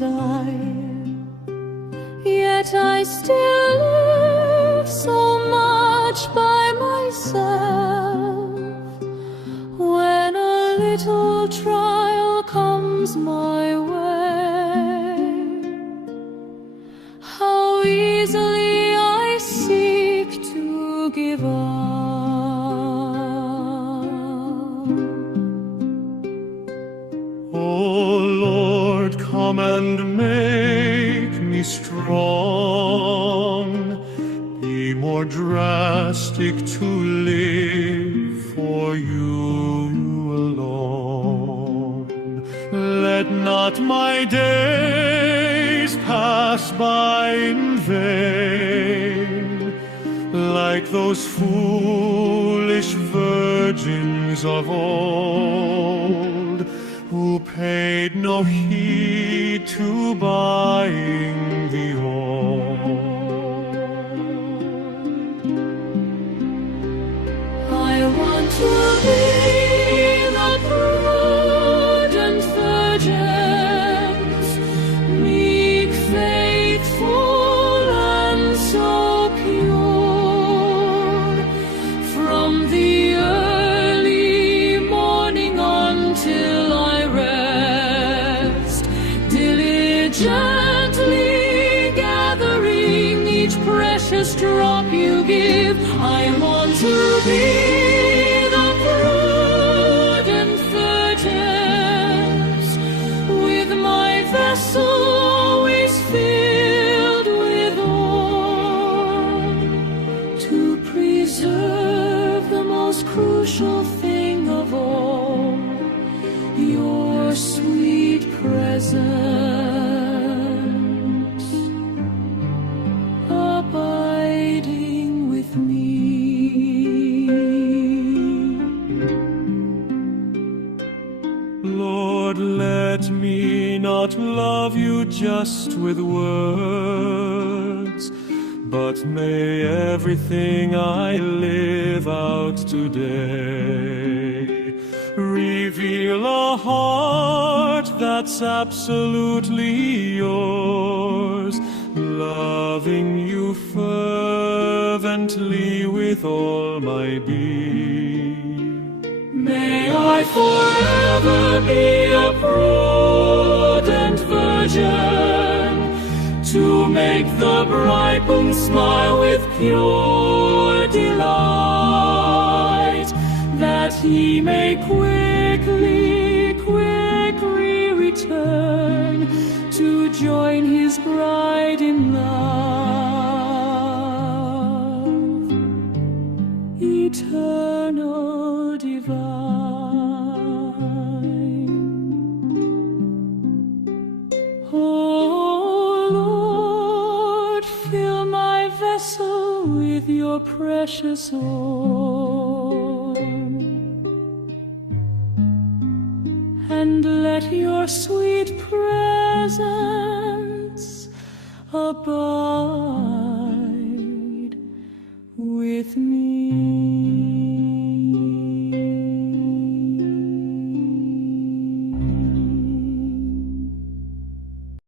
desire, yet I still live so much by myself. When a little trial comes my way, how easily I seek to give up. O Lord, come and make me strong, be more drastic to live for you alone. Let not my days pass by in vain, like those foolish virgins of old, who paid no heed to buying the old. I want to be the prudent virgins, meek, faithful, and so pure. From the early morning until I rest, diligently gathering each precious drop you give. I want to be the prudent virgins, with my vessel always filled with oil, to preserve the most crucial thing of all, your sweet presence abiding with me. Lord, let me not love you just with words, but may everything I live out today reveal a heart that's absolutely yours, loving you fervently with all my being. May I forever be a prudent virgin, to make the bridegroom smile with pure delight, that he may quickly, quickly return to join his bride in love, eternal, divine. Oh Lord, fill my vessel with your precious oil, and let your sweet presence abide with me.